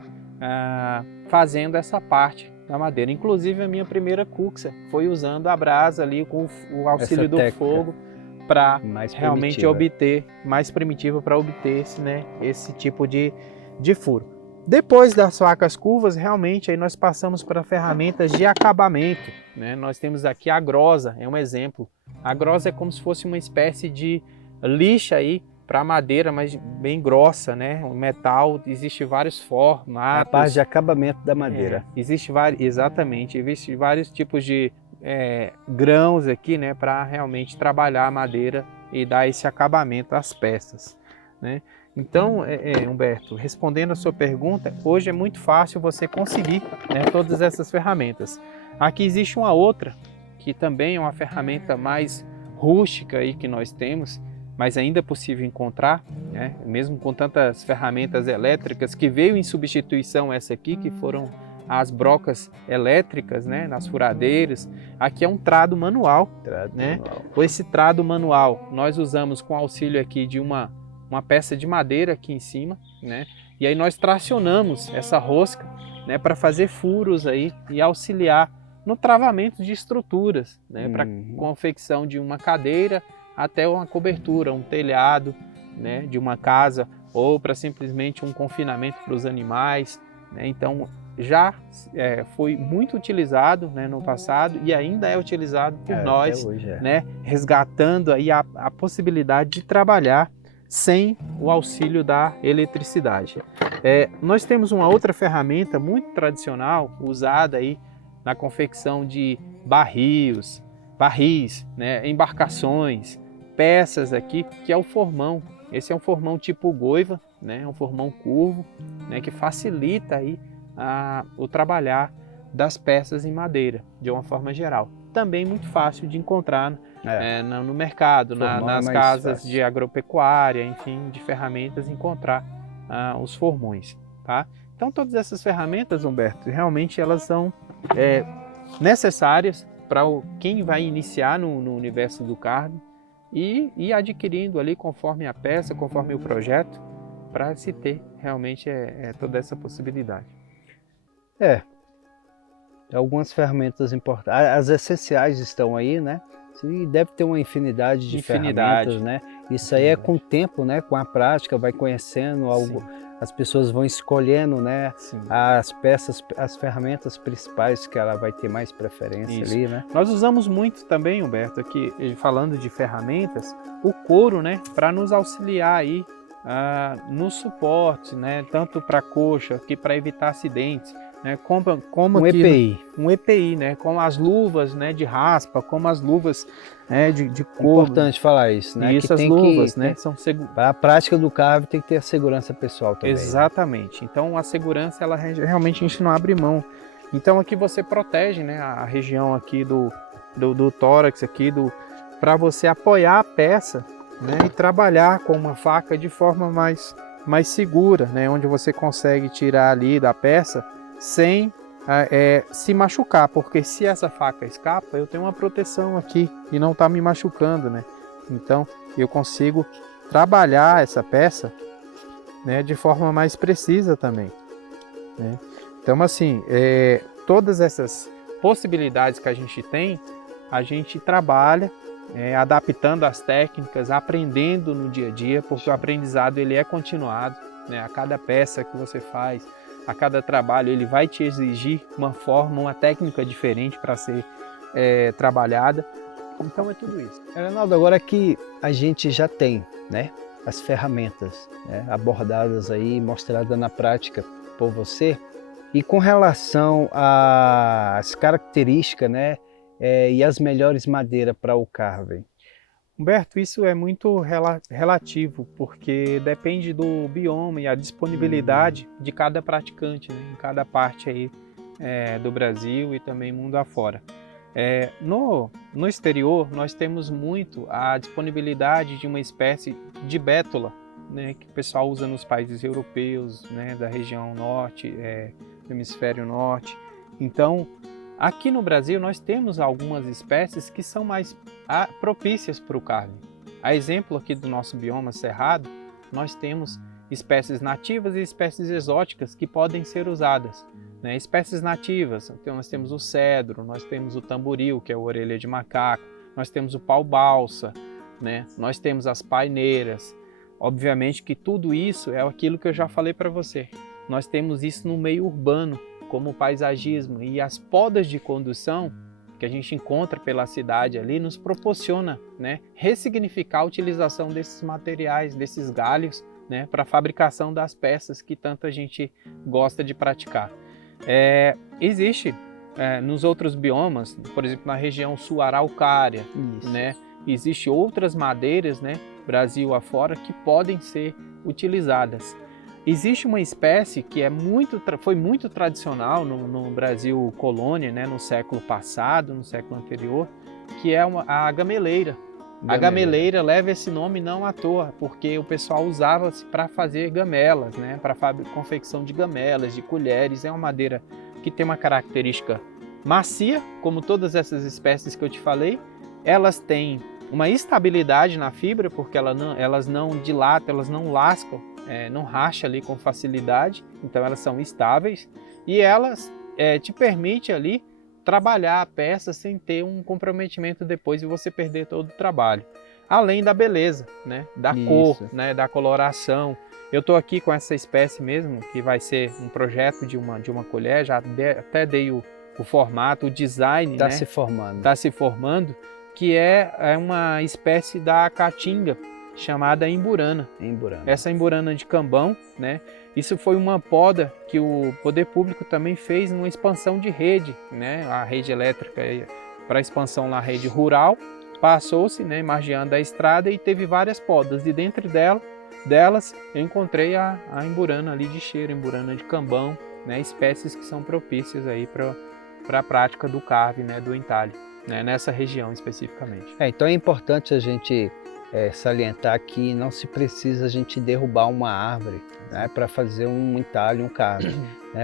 Fazendo essa parte da madeira. Inclusive a minha primeira cuxa foi usando a brasa ali com o auxílio do fogo para realmente obter, mais primitiva para obter esse tipo de furo. Depois das facas curvas, realmente aí nós passamos para ferramentas de acabamento, né? Nós temos aqui a grosa, é um exemplo. A grosa é como se fosse uma espécie de lixa aí para madeira, mas bem grossa, né? O metal, existe vários formatos. A parte de acabamento da madeira. Exatamente, existe vários tipos de grãos aqui, né? Para realmente trabalhar a madeira e dar esse acabamento às peças, né? Então, Humberto, respondendo a sua pergunta, hoje é muito fácil você conseguir, né, todas essas ferramentas. Aqui existe uma outra, que também é uma ferramenta mais rústica aí que nós temos, mas ainda é possível encontrar, né, mesmo com tantas ferramentas elétricas, que veio em substituição essa aqui, que foram as brocas elétricas, né, nas furadeiras. Aqui é um trado manual, né? Esse trado manual nós usamos com auxílio aqui de uma peça de madeira aqui em cima, né? E aí nós tracionamos essa rosca, né, para fazer furos aí e auxiliar no travamento de estruturas, né, para confecção de uma cadeira até uma cobertura, um telhado, né, de uma casa, ou para simplesmente um confinamento para os animais, né? Então já foi muito utilizado, né, no passado e ainda é utilizado por nós, hoje, né, resgatando aí a possibilidade de trabalhar sem o auxílio da eletricidade. Nós temos uma outra ferramenta muito tradicional usada aí na confecção de barris, né, embarcações, peças aqui, que é o formão. Esse é um formão tipo goiva, né, um formão curvo, né, que facilita aí o trabalhar das peças em madeira, de uma forma geral. Também muito fácil de encontrar no mercado, nas casas de agropecuária, enfim, de ferramentas, encontrar os formões, tá? Então todas essas ferramentas, Humberto, realmente elas são necessárias para quem vai iniciar no universo do carne e ir adquirindo ali conforme a peça, conforme o projeto, para se ter realmente toda essa possibilidade. Algumas ferramentas importantes, as essenciais estão aí, né? E deve ter uma infinidade de ferramentas, né? Isso aí é com o tempo, né? Com a prática, vai conhecendo algo, as pessoas vão escolhendo, né? As peças, as ferramentas principais que ela vai ter mais preferência ali, né? Nós usamos muito também, Humberto, aqui falando de ferramentas, o couro, né? Para nos auxiliar aí no suporte, né? Tanto para a coxa, que para evitar acidentes. Né, como um EPI. Um EPI, né, com as luvas, né, de raspa, como as luvas, né, de couro. Importante falar isso, né? E essas luvas, né, são para a prática do carro tem que ter a segurança pessoal também. Exatamente. Né? Então a segurança ela realmente a gente não abre mão. Então aqui você protege, né, a região aqui do tórax aqui para você apoiar a peça, né, e trabalhar com uma faca de forma mais segura, né, onde você consegue tirar ali da peça sem se machucar, porque se essa faca escapa, eu tenho uma proteção aqui e não está me machucando, né? Então eu consigo trabalhar essa peça, né, de forma mais precisa também, né? Então assim, todas essas possibilidades que a gente tem, a gente trabalha adaptando as técnicas, aprendendo no dia a dia, porque o aprendizado ele é continuado, né? A cada peça que você faz, a cada trabalho, ele vai te exigir uma forma, uma técnica diferente para ser trabalhada. Então é tudo isso. Reinaldo, agora que a gente já tem, né, as ferramentas, né, abordadas aí, mostradas na prática por você, e com relação às características, né, e as melhores madeiras para o carving? Humberto, isso é muito relativo, porque depende do bioma e a disponibilidade de cada praticante, né, em cada parte aí, do Brasil e também mundo afora. No exterior, nós temos muito a disponibilidade de uma espécie de bétula, né, que o pessoal usa nos países europeus, né, da região norte, do hemisfério norte. Então, aqui no Brasil, nós temos algumas espécies que são mais propícias para o carving. A exemplo aqui do nosso bioma cerrado, nós temos espécies nativas e espécies exóticas que podem ser usadas. Né? Espécies nativas, então nós temos o cedro, nós temos o tamboril, que é a orelha de macaco, nós temos o pau-balsa, né? Nós temos as paineiras. Obviamente que tudo isso é aquilo que eu já falei para você. Nós temos isso no meio urbano, como o paisagismo, e as podas de condução que a gente encontra pela cidade ali nos proporciona, né, ressignificar a utilização desses materiais, desses galhos, né, para a fabricação das peças que tanta gente gosta de praticar. Existe nos outros biomas, por exemplo, na região sul araucária, né, existe outras madeiras, né, Brasil afora, que podem ser utilizadas. Existe uma espécie que foi muito tradicional no Brasil colônia, né, no século passado, no século anterior, que é a gameleira. A gameleira leva esse nome não à toa, porque o pessoal usava-se para fazer gamelas, né, para confecção de gamelas, de colheres. É uma madeira que tem uma característica macia, como todas essas espécies que eu te falei. Elas têm uma estabilidade na fibra, porque elas não dilatam, elas não lascam, não racha ali com facilidade, então elas são estáveis e elas te permitem ali trabalhar a peça sem ter um comprometimento depois e você perder todo o trabalho. Além da beleza, né, da cor, né, da coloração. Eu estou aqui com essa espécie mesmo, que vai ser um projeto de uma colher, já até dei o formato, o design. Está, né, se formando. Está se formando, que é uma espécie da caatinga, chamada imburana. Essa imburana de cambão, né? Isso foi uma poda que o poder público também fez numa expansão de rede, né? A rede elétrica para expansão na rede rural, passou-se, né, margeando a estrada e teve várias podas. E dentro delas eu encontrei a imburana ali de cheiro, imburana de cambão, né? Espécies que são propícias aí para a prática do carving, né, do entalhe, né? Nessa região especificamente. Então é importante a gente salientar que não se precisa a gente derrubar uma árvore, né, para fazer um entalhe, um carving.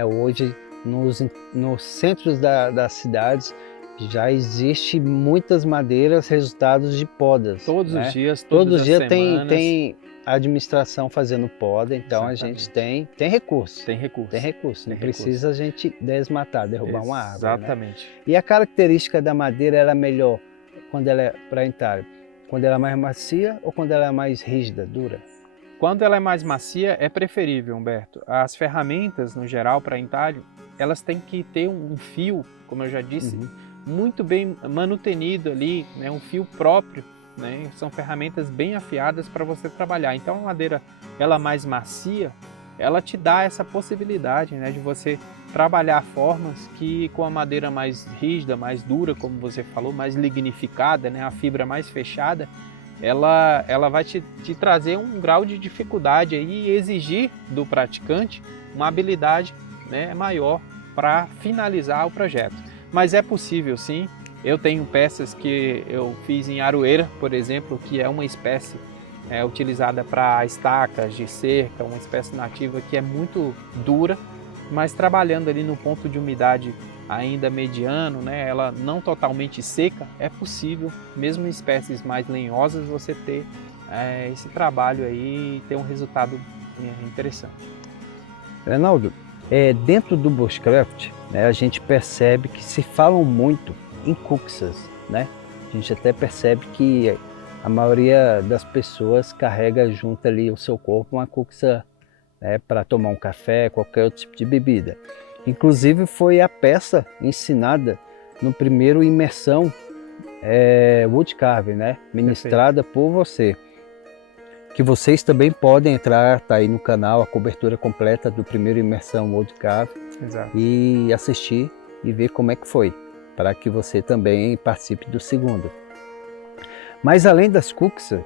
Hoje, nos centros das cidades, já existe muitas madeiras resultados de podas. Todos os dias, todos os dias tem a administração fazendo poda, então Exatamente. A gente tem recurso. Tem recurso. Não precisa a gente desmatar, derrubar uma árvore. Exatamente. Né? E a característica da madeira, ela é melhor quando ela é para entalhe? Quando ela é mais macia ou quando ela é mais rígida, dura? Quando ela é mais macia, é preferível, Humberto. As ferramentas, no geral, para entalhe, elas têm que ter um fio, como eu já disse, muito bem manutenido ali, né? Um fio próprio, né? São ferramentas bem afiadas para você trabalhar. Então, a madeira, ela mais macia, ela te dá essa possibilidade, né, de você trabalhar formas que com a madeira mais rígida, mais dura, como você falou, mais lignificada, né, a fibra mais fechada, ela vai te trazer um grau de dificuldade aí e exigir do praticante uma habilidade, né, maior para finalizar o projeto. Mas é possível sim. Eu tenho peças que eu fiz em aroeira, por exemplo, que é uma espécie utilizada para estacas de cerca, uma espécie nativa que é muito dura, mas trabalhando ali no ponto de umidade ainda mediano, né, ela não totalmente seca, é possível, mesmo em espécies mais lenhosas, você ter esse trabalho aí e ter um resultado interessante. Reinaldo, dentro do bushcraft, né, a gente percebe que se falam muito em cuxas, né? A gente até percebe que a maioria das pessoas carrega junto ali o seu corpo uma cuxa, né, para tomar um café, qualquer outro tipo de bebida. Inclusive foi a peça ensinada no primeiro imersão Wood Carving, né, ministrada por você. Que vocês também podem entrar, tá aí no canal a cobertura completa do primeiro imersão Wood Carving. Exato. E assistir e ver como é que foi, para que você também participe do segundo. Mas além das cuxas,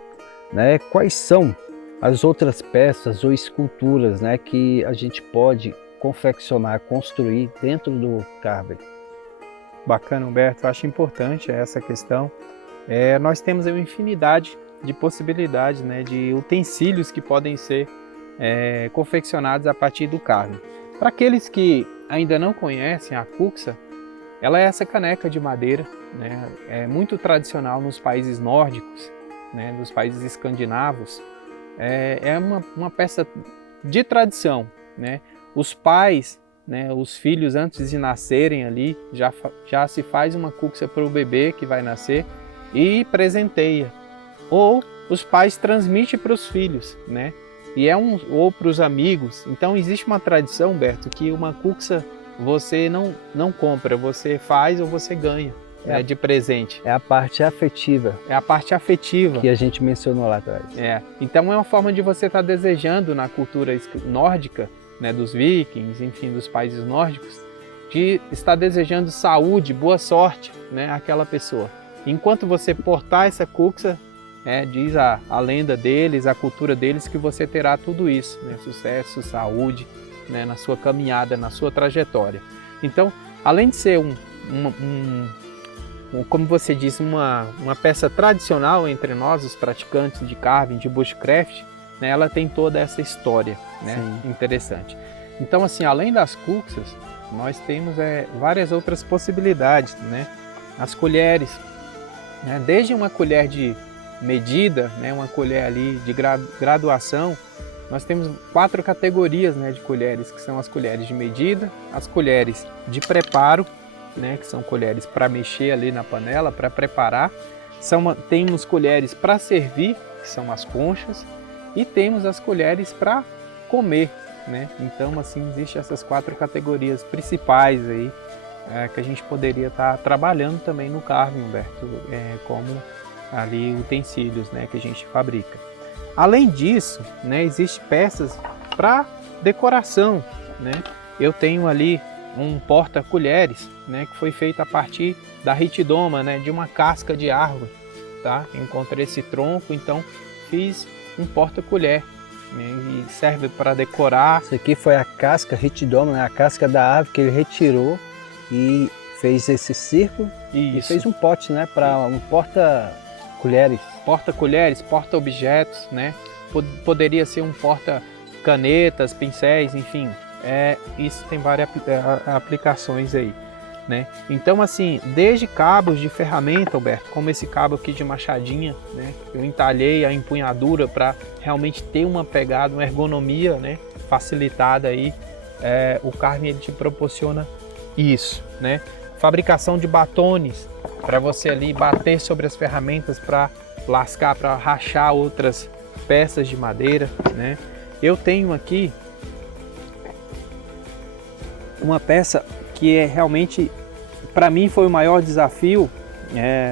né, quais são as outras peças ou esculturas, né, que a gente pode confeccionar, construir dentro do carving? Bacana, Humberto, eu acho importante essa questão. Nós temos uma infinidade de possibilidades, né, de utensílios que podem ser confeccionados a partir do carving. Para aqueles que ainda não conhecem a cuxa, ela é essa caneca de madeira, né, é muito tradicional nos países nórdicos, né, nos países escandinavos. É uma peça de tradição, né? Os pais, né, os filhos, antes de nascerem ali, já se faz uma cuxa para o bebê que vai nascer e presenteia. Ou os pais transmitem para os filhos, né? E ou para os amigos. Então existe uma tradição, Humberto, que uma cuxa você não compra, você faz ou você ganha, né, de presente. É a parte afetiva. É a parte afetiva. Que a gente mencionou lá atrás. Então é uma forma de você estar desejando na cultura nórdica, né, dos vikings, enfim, dos países nórdicos, de estar desejando saúde, boa sorte, né, àquela pessoa. Enquanto você portar essa cuxa, diz a lenda deles, a cultura deles, que você terá tudo isso, né, sucesso, saúde, né, na sua caminhada, na sua trajetória. Então, além de ser como você disse, uma peça tradicional entre nós, os praticantes de carving, de bushcraft, né, ela tem toda essa história, né, interessante. Então, assim, além das cuxas, nós temos várias outras possibilidades, né? As colheres, né, desde uma colher de medida, né, uma colher ali de graduação. Nós temos 4 categorias, né, de colheres, que são as colheres de medida, as colheres de preparo, né, que são colheres para mexer ali na panela, para preparar. Temos colheres para servir, que são as conchas, e temos as colheres para comer, né? Então, assim, existem essas 4 categorias principais aí, que a gente poderia estar trabalhando também no carving, Humberto, como ali utensílios, né, que a gente fabrica. Além disso, né, existem peças para decoração, né? Eu tenho ali um porta-colheres, né, que foi feito a partir da ritidoma, né, de uma casca de árvore, tá? Encontrei esse tronco, então fiz um porta-colher, né, e serve para decorar. Isso aqui foi a casca ritidoma, né, a casca da árvore que ele retirou e fez esse círculo. Isso. E fez um pote, né, para um porta-colheres. Porta-colheres, porta-objetos, né? Poderia ser um porta-canetas, pincéis, enfim. Isso tem várias aplicações aí, né? Então, assim, desde cabos de ferramenta, Alberto, como esse cabo aqui de machadinha, né? Eu entalhei a empunhadura para realmente ter uma pegada, uma ergonomia, né, facilitada aí. O carving, ele te proporciona isso, né? Fabricação de batones, para você ali bater sobre as ferramentas para lascar, para rachar outras peças de madeira, né? Eu tenho aqui uma peça que realmente, para mim, foi o maior desafio,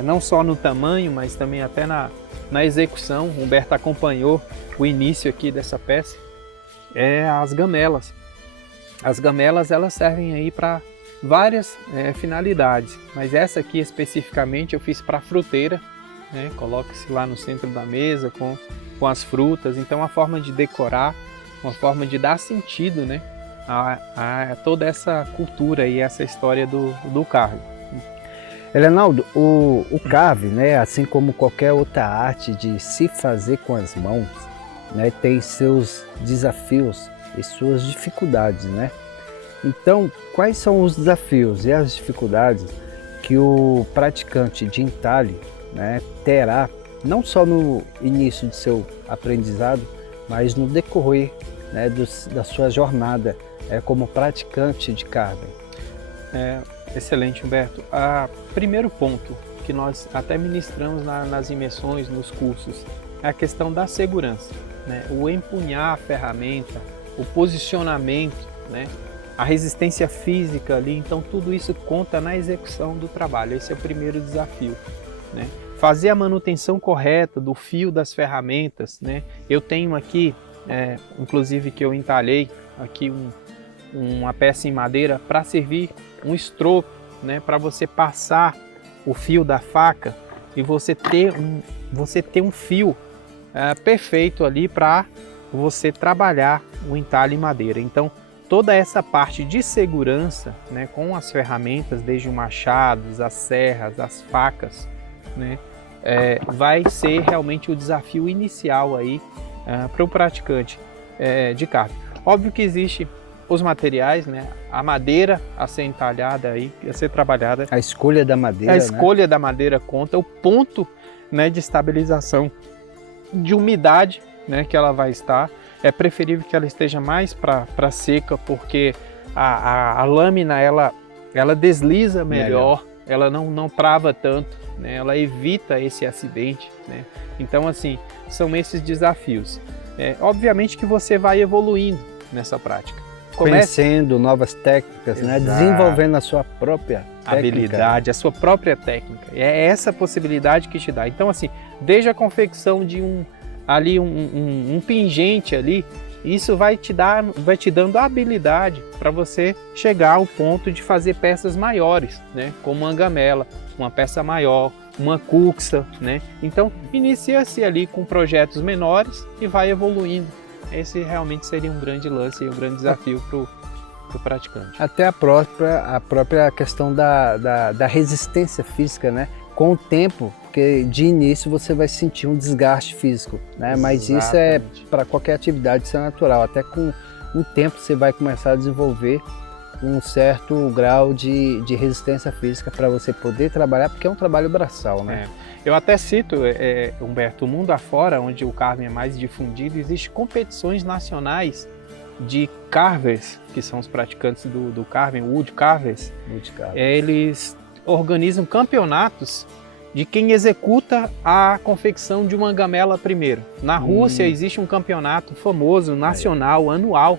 não só no tamanho, mas também até na execução. O Humberto acompanhou o início aqui dessa peça, as gamelas. As gamelas, elas servem aí para várias finalidades, mas essa aqui especificamente eu fiz para fruteira, né? Coloca-se lá no centro da mesa com as frutas. Então, uma forma de decorar, uma forma de dar sentido, né, a toda essa cultura e essa história do carving. Helenaldo, o carving, né, assim como qualquer outra arte de se fazer com as mãos, né, tem seus desafios e suas dificuldades, né? Então, quais são os desafios e as dificuldades que o praticante de entalhe, né, terá, não só no início de seu aprendizado, mas no decorrer, né, da sua jornada como praticante de carving? Excelente, Humberto. Primeiro ponto, que nós até ministramos nas imersões, nos cursos, é a questão da segurança, né? O empunhar a ferramenta, o posicionamento, né? A resistência física ali, então tudo isso conta na execução do trabalho. Esse é o primeiro desafio, né? Fazer a manutenção correta do fio das ferramentas, né? Eu tenho aqui, inclusive que eu entalhei aqui uma peça em madeira para servir um estropo, né? Para você passar o fio da faca e você ter um fio perfeito ali para você trabalhar o entalhe em madeira. Então, toda essa parte de segurança, né, com as ferramentas, desde o machado, as serras, as facas, né, vai ser realmente o desafio inicial aí para o praticante de carving. Óbvio que existe os materiais, né, a madeira a ser entalhada aí, a ser trabalhada. A escolha da madeira, A escolha da madeira conta, o ponto, né, de estabilização de umidade, né, que ela vai estar. É preferível que ela esteja mais para seca, porque a lâmina ela desliza melhor, ela não trava tanto, né, ela evita esse acidente, né? Então, assim, são esses desafios. Obviamente que você vai evoluindo nessa prática. Conhecendo novas técnicas, né? Desenvolvendo a sua própria habilidade, a sua própria técnica. É essa possibilidade que te dá. Então, assim, desde a confecção de um pingente ali, isso vai te dando a habilidade para você chegar ao ponto de fazer peças maiores, né? Como uma gamela, uma peça maior, uma cuxa, né? Então, inicia-se ali com projetos menores e vai evoluindo. Esse realmente seria um grande lance e um grande desafio para o praticante. Até a própria questão da resistência física, né? Com o tempo, porque de início você vai sentir um desgaste físico, né? Mas isso é para qualquer atividade, isso é natural. Até com o tempo você vai começar a desenvolver um certo grau de resistência física para você poder trabalhar, porque é um trabalho braçal, né? Eu até cito, Humberto, o mundo afora, onde o carving é mais difundido, existem competições nacionais de carvers, que são os praticantes do carving, wood carvers. Eles organizam campeonatos de quem executa a confecção de uma gamela primeiro. Na Rússia existe um campeonato famoso, nacional, anual,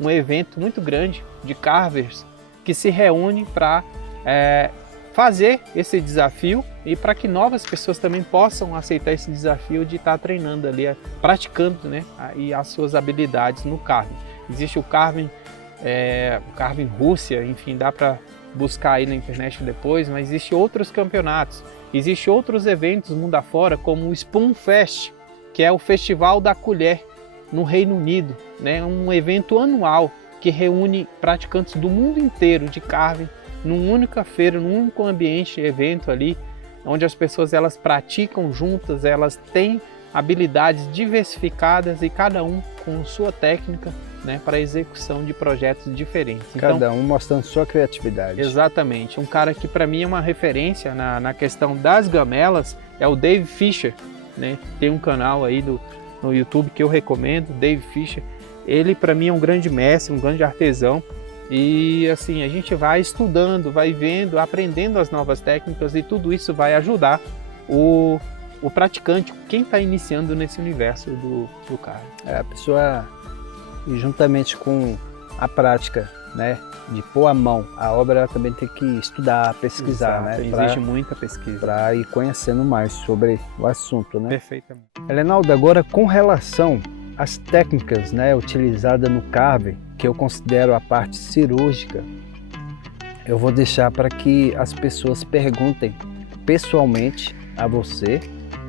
um evento muito grande de carvers que se reúne para fazer esse desafio e para que novas pessoas também possam aceitar esse desafio de estar treinando ali, praticando, né, e as suas habilidades no carving. Existe o carving Rússia, enfim, dá para buscar aí na internet depois, mas existem outros campeonatos, existem outros eventos mundo afora, como o Spoon Fest, que é o Festival da Colher no Reino Unido, né, um evento anual que reúne praticantes do mundo inteiro de carving numa única feira, num único ambiente, evento ali, onde as pessoas elas praticam juntas, elas têm habilidades diversificadas e cada um com sua técnica, né, para execução de projetos diferentes. Cada um mostrando sua criatividade. Exatamente. Um cara que para mim é uma referência na questão das gamelas é o Dave Fisher, né? Tem um canal aí no YouTube que eu recomendo, Dave Fisher. Ele para mim é um grande mestre, um grande artesão. E assim, a gente vai estudando, vai vendo, aprendendo as novas técnicas e tudo isso vai ajudar o praticante, quem está iniciando nesse universo do carving. A pessoa, juntamente com a prática, né, de pôr a mão, a obra ela também tem que estudar, pesquisar, né? Exige muita pesquisa. Para ir conhecendo mais sobre o assunto, né? Perfeitamente. Helenaldo, agora com relação às técnicas, né, utilizadas no carving, que eu considero a parte cirúrgica, eu vou deixar para que as pessoas perguntem pessoalmente a você,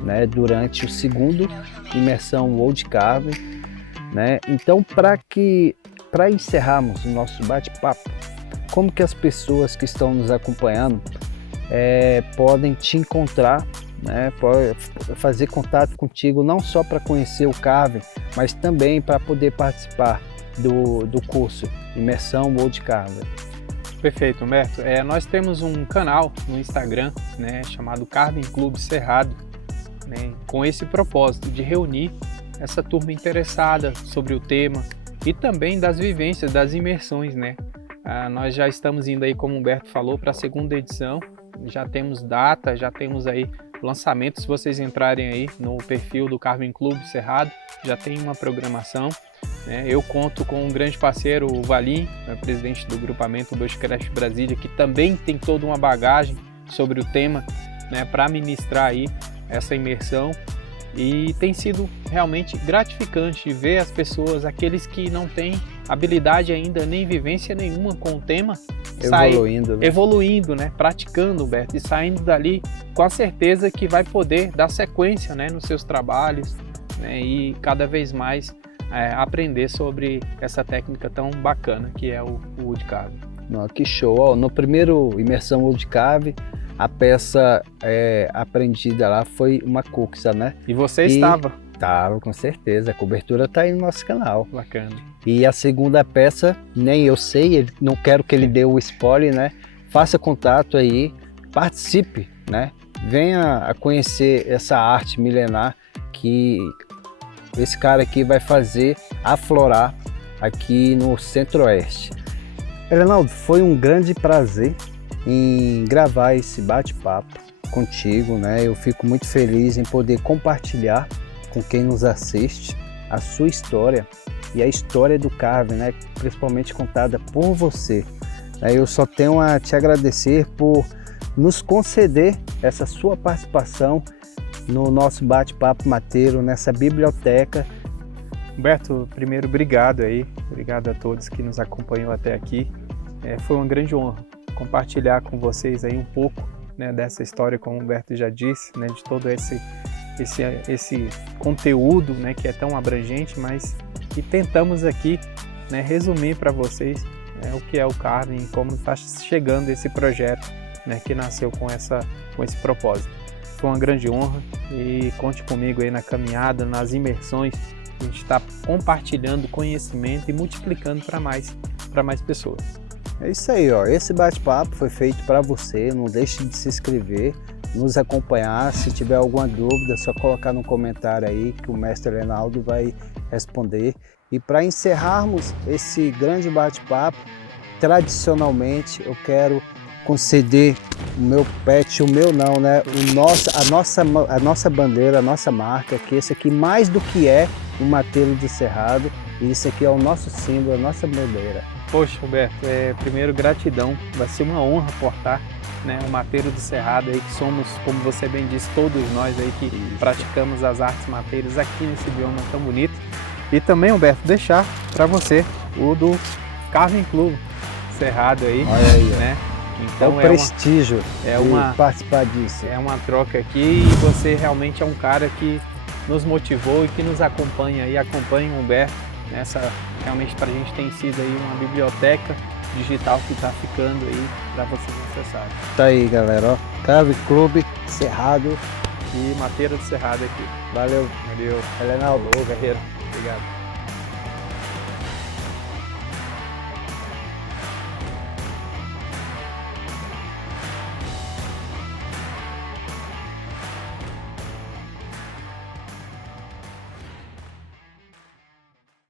né, durante o segundo imersão Wood Carving, né? Então, para encerrarmos o nosso bate-papo, como que as pessoas que estão nos acompanhando podem te encontrar, né? Pode fazer contato contigo, não só para conhecer o carving, mas também para poder participar do curso Imersão Wood Carving. Perfeito, Humberto. Nós temos um canal no Instagram, né, chamado Carving Clube Cerrado, né, com esse propósito de reunir essa turma interessada sobre o tema e também das vivências, das imersões, né? Nós já estamos indo aí, como o Humberto falou, para a segunda edição já temos data, já temos aí lançamento. Se vocês entrarem aí no perfil do Carving Club Cerrado, já tem uma programação. Eu conto com um grande parceiro, o Valim, presidente do grupamento Bushcraft Brasília, que também tem toda uma bagagem sobre o tema, para ministrar aí essa imersão. E tem sido realmente gratificante ver as pessoas, aqueles que não têm habilidade ainda, nem vivência nenhuma com o tema, evoluindo, praticando, Humberto, e saindo dali com a certeza que vai poder dar sequência, nos seus trabalhos, e cada vez mais aprender sobre essa técnica tão bacana que é o Woodcarve. Que show! No primeiro Imersão Woodcarve, a peça aprendida lá foi uma Cuxa, né? E você estava? Estava, com certeza. A cobertura está aí no nosso canal. Bacana. E a segunda peça, nem eu sei, não quero que ele dê o spoiler, Faça contato aí, participe, Venha a conhecer essa arte milenar que esse cara aqui vai fazer aflorar aqui no Centro-Oeste. Helenaldo, foi um grande prazer em gravar esse bate-papo contigo, Eu fico muito feliz em poder compartilhar com quem nos assiste a sua história e a história do Carving, principalmente contada por você. Eu só tenho a te agradecer por nos conceder essa sua participação no nosso bate-papo mateiro, nessa biblioteca. Humberto, primeiro, obrigado aí, obrigado a todos que nos acompanham até aqui. Foi uma grande honra compartilhar com vocês aí um pouco dessa história, como o Humberto já disse, de todo esse conteúdo que é tão abrangente, mas que tentamos aqui resumir para vocês o que é o Carving e como está chegando esse projeto que nasceu com esse propósito. Foi uma grande honra e conte comigo aí na caminhada, nas imersões. A gente está compartilhando conhecimento e multiplicando para mais pessoas. É isso aí, esse bate-papo foi feito para você. Não deixe de se inscrever, nos acompanhar. Se tiver alguma dúvida, é só colocar no comentário aí que o mestre Helenaldo vai responder. E para encerrarmos esse grande bate-papo, tradicionalmente eu quero conceder o meu pet, o meu não, a nossa bandeira, a nossa marca, que esse aqui mais do que é um mateiro de cerrado, e isso aqui é o nosso símbolo, a nossa bandeira. Poxa, Humberto, primeiro gratidão, vai ser uma honra portar o mateiro do cerrado aí, que somos, como você bem disse, todos nós aí que praticamos as artes mateiras aqui nesse bioma tão bonito. E também, Humberto, deixar para você o do Carving Club Cerrado aí. Olha aí, Então, é o prestígio de participar disso. É uma troca aqui e você realmente é um cara que nos motivou e que nos acompanha e acompanha o Humberto. Realmente para a gente tem sido aí uma biblioteca digital que está ficando aí para vocês acessarem. Tá aí, galera, Carving Club Cerrado e Mateiro do Cerrado aqui. Valeu. Valeu. Helenaldo. Guerreiro. Obrigado.